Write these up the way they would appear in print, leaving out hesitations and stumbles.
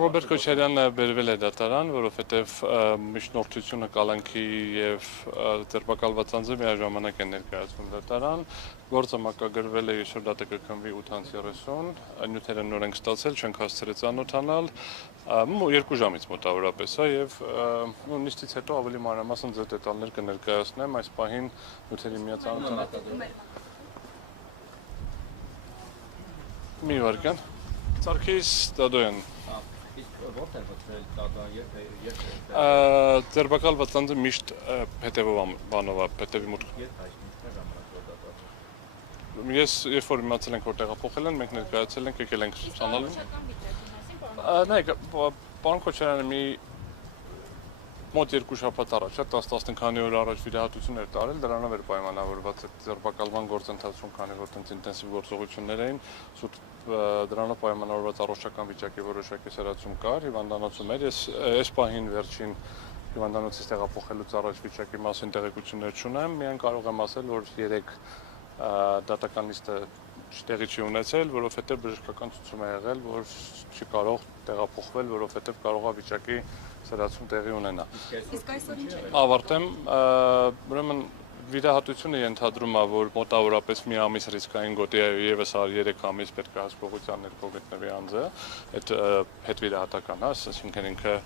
Ռոբերտ Քոչարյանը բերվել է դատարան, որովհետև միջնորդությունը կալանքի եւ ձերբակալված անձը միաժամանակ են ներկայացվում դատարան, գործը մակագրվել է այսօր դատը կքննվի 8:30, նյութերը նոր են ստացել, չենք հասցրել ծանոթանալ, 2 ժամից մոտավորապես է եւ նիստից հետո ավելի մանրամասն ձեր դետալներ կներկայացնեմ, այս պահին նյութերի միացանոթանալ մի վարքան Սարգիս Դադոյան ձերբակալված անձը միշտ հետևանով է, հետևի մուտք Ես երբ որ իմացել ենք, որ տեղափոխել են, մենք ներկայացել ենք, եկել ենք ցանալու Նայեք, պարոն Քոչարյանը մի մոտ 2 շաբաթ առաջ, 10-15 քանի օր առաջ վիրահատություններ տարել, դրանով էր պայմանավորված ձերբակալման գործընթացում, քանի որ ինտենսիվ գործողություններ էին, դրանով պայմանավորված առողջական վիճակի որոշակի սրացում կար, հիվանդանոցում էր, ես այս պահին վերջին հիվանդանոցից տեղափոխելուց առաջ վիճակի մասին տեղեկություններ չունեմ, միայն կարող եմ ասել, որ 3 դատական նիստը տեղի չի ունեցել, որովհետև բժշկական ցուցում է եղել, որ չի կարող տեղափոխվել, որովհետև կարող է վիճակի սրացում տեղի ունենա։ Իսկ այսօր ինչ է։ Ավարտեմ, ուրեմն վիրահատությունը ենթադրում է, որ մոտավորապես մի ամիս ռիսկային գոտի է եւս 3 ամիս պետք է հսկողության ներքո գտնվի անձը, այդ հետվիրահատական է, այսինքն ինքը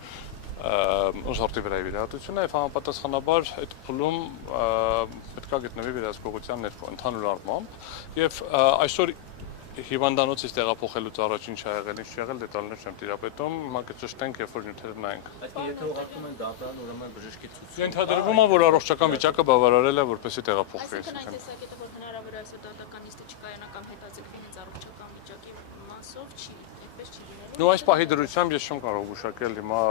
ուսորտի վրա վիրահատություն է եւ համապատասխանաբար այդ փուլում պետք է գտնվի վիրահատության ներքո ընդհանուր առմամբ եւ այսօր հիվանդանոցից տեղափոխելուց առաջ ինչ ա եղել, ինչ չի եղել, դետալներ չեմ տիրապետում, հիմա կճշտենք, երբ որ նյութերը նայենք։ Այսինքն եթե ուղղակում են դատարան, ուրեմն բժշկի ցույց։ Ենթադրվում է, որ առողջական վիճակը բավարարել է, որպեսզի տեղափոխվի։ Այսինքն այն տեսակետը, որ հնարավոր է այսօր դատական նիստը չկայանա կամ հետաձգվի հենց առողջական վիճակի մասով, այդպես չի լինելու։ Նու այս պահի դրությամբ ես չեմ կարող գուշակել, հիմա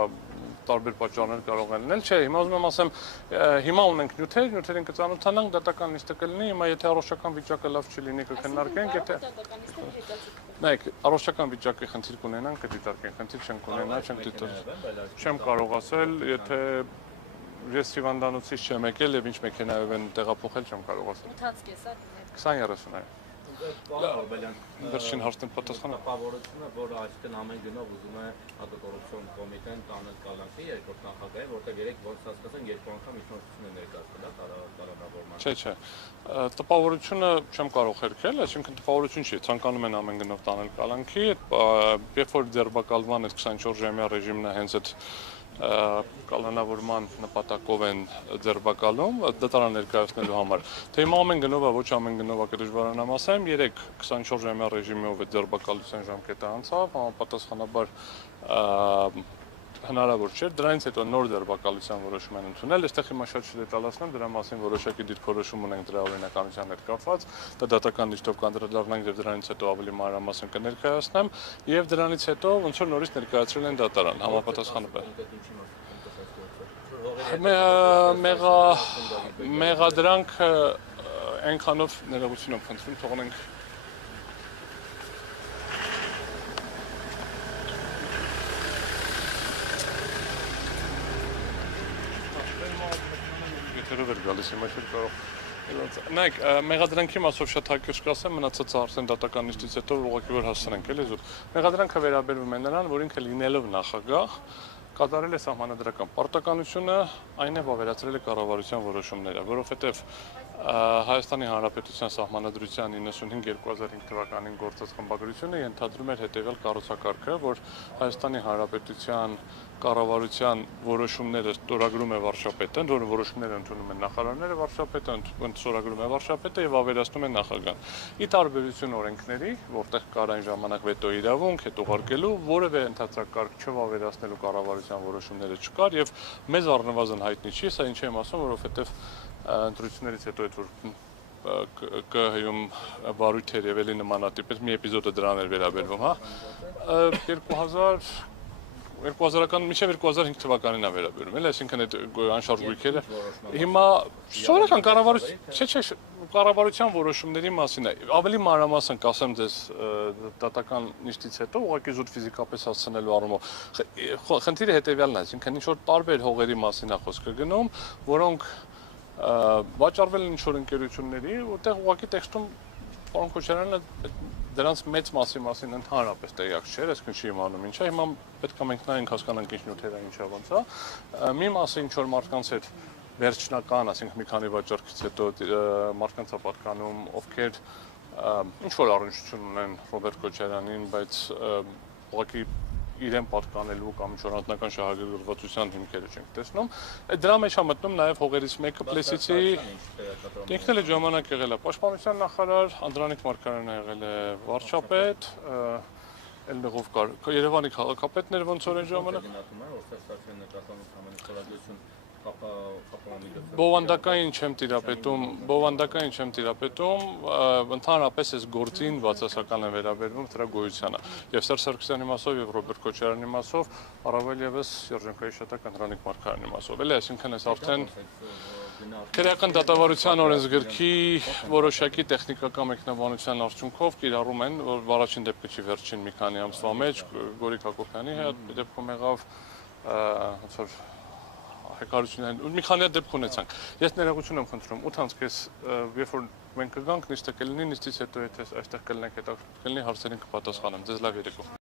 տարբեր պատճառներ կարող են լինել, չէ, հիմա ուզում եմ ասեմ, հիմա ունենք նյութերին կծանոթանանք, դատական նիստը կլինի, հիմա եթե առողջական վիճակը լավ չլինի կքննարկենք, եթե Նայեք, առողջական վիճակի խնդիր կունենանք, կդիտարկենք, խնդիր չենք ունենա, չենք դիտարկել։ Չեմ կարող ասել, եթե ես հիվանդանոցից չեմ եկել եւ ինչ մեքենայով են տեղափոխել, չեմ կարող ասել։ Ընթացք է սա 20-30 այո։ Վերջին հարցն պատասխանը Տպավորությունը, որ այսինքն ամեն գնով ուզում է հակակոռուպցիոն կոմիտեն տանել կալանքի երկրորդ նախագահի, որտեղ 3 որս հասկացան 2 անգամ միջնորդություն է ներկայացել կառավարման։ Չէ, տպավորությունը չեմ կարող հերքել, այսինքն տպավորություն չի, ցանկանում են ամեն գնով տանել կալանքի, երբ որ ձերբակալման այդ 24-ժամյա ռեժիմն է հենց այդ կալանավորման նպատակով են ձերբակալում դատարան ներկայացնելու համար։ Թե հիմա ամեն գնով է, ոչ ամեն գնով է կդժվարանամ ասեմ, 24-ժամյա ռեժիմով է ձերբակալության ժամկետը անցավ, համապատասխանաբար հնարավոր չէր, դրանից հետո նոր ձերբակալության որոշում են ընդունել, այստեղ հիմա շատ չդետալացնեմ, դրա մասին որոշակի դիրքորոշում ունենք դրա օրինականության հետ կապված, դա դատական նիստով կանդրադառնանք եւ դրանից հետո ավելի մանրամասն կներկայացնեմ եւ դրանից հետո ոնց որ նորից ներկայացրել են դատարան, համապատասխանաբար։ Մեղադրանք այնքանով ներողություն եմ խնդրում, թողնենք գալիս հիմա չէր կարող Նայեք, մեղադրանքի մասով շատ հակիրճ կասեմ, մնացածը արդեն դատական նիստից հետո ուղղակի որ հասցնենք, էլի զուտ։ Մեղադրանքը վերաբերվում է նրան, որ ինքը լինելով նախագահ կատարել է սահմանադրական պարտականությունը, այն է վավերացրել է կառավարության որոշումները, որովհետև Հայաստանի Հանրապետության Սահմանադրության 95/2005 թվականին գործած խմբագրությունը ենթադրում էր հետևյալ կառուցակարգը, որ Հայաստանի Հանրապետության կառավարության որոշումները ստորագրում է վարչապետը, որը որոշումները ընդունում են նախարարները, վարչապետը ստորագրում է վարչապետը եւ ավերացնում է նախագահան։ Ի տարբերություն օրենքների, որտեղ կար այն ժամանակ վետո իրավունք, հետ ուղարկելու որևէ ընդհանրակարգ չվավերացնելու կառավարության որոշումները չկար եւ մեզ առնվազն հայտնի չի, սա ինչ եմ ասում, որովհետեւ ընտրություններից հետո այդ որ ԿՀ-ում վարույթեր եւ էլի նմանատիպ մի էպիզոդը դրան էր վերաբերվում, հա 2000-ական մինչև 2005 թվականին է վերաբերում, էլի, այսինքն այդ անշարժ գույքերը հիմա սովորական կառավարության որոշումների մասին է, ավելի մանրամասն կասեմ ձեզ դատական նիստից հետո, ուղղակի զուտ ֆիզիկապես հասցնելու առումով, խնդիրը հետևյալն է, այսինքն ինչ որ տարբեր հողերի մասին է խոսքը գնում, որոնք վաճառվել են ինչ որ ընկերությունների, որտեղ ուղղակի տեքստում պարոն Քոչարյանը դրանց մեծ մասին ընդհանրապես տեղյակ չէր, այսինքն չի իմանում ինչա, հիմա պետք է մենք նայենք հասկանանք ինչ նյութեր է ինչա ոնց է։ Մի մասը ինչ որ մարդկանց հետ վերջնական, ասենք մի քանի վաճառքից հետո մարդկանց է պատկանում, ովքեր ինչ որ առնչություն ունեն Ռոբերտ Քոչարյանին, բայց ուղղակի իրեն պատկանելու կամ ինչ-որ անձնական շահագրգռվածության հիմքերը չենք տեսնում։ Դրա մեջ է մտնում նաև հողերից մեկը Պլեսիցի ինքն էլ այդ ժամանակ եղել է պաշտպանության նախարար, Անդրանիկ Մարգարյանը եղել է վարչապետ, այլմեղով կար Երևանի քաղաքապետներ ոնց որ այն ժամանակ։ Բովանդակային չեմ տիրապետում, ընդհանրապես այս գործին բացասական է վերաբերվում դրա գոյությանը։ Եվ Սերժ Սարգսյանի մասով եւ Ռոբերտ Քոչարյանի մասով, առավել եւս Երջանկայի շտակ Անդրանիկ Մարգարյանի մասով։ Էլի այսինքն այս արդեն քրեական դատավարության օրենսգրքի որոշակի տեխնիկական մեկնաբանության արդյունքով կիրառում են, որ առաջին դեպքը չի վերջին մի քանի ամսվա մեջ Գորիկ Հակոբյանի հետ դեպքում եղավ ոնց որ հայկարությունն մի քանի դեպք ունեցանք։ Ես ներողություն եմ խնդրում, 8-ից երբ որ մենք կգանք նիստը կլինի, նիստից հետո եթե այստեղ կլինենք հետաքրքիր կլինի հարցերին կպատասխանեմ։ Ձեզ լավ երեկո։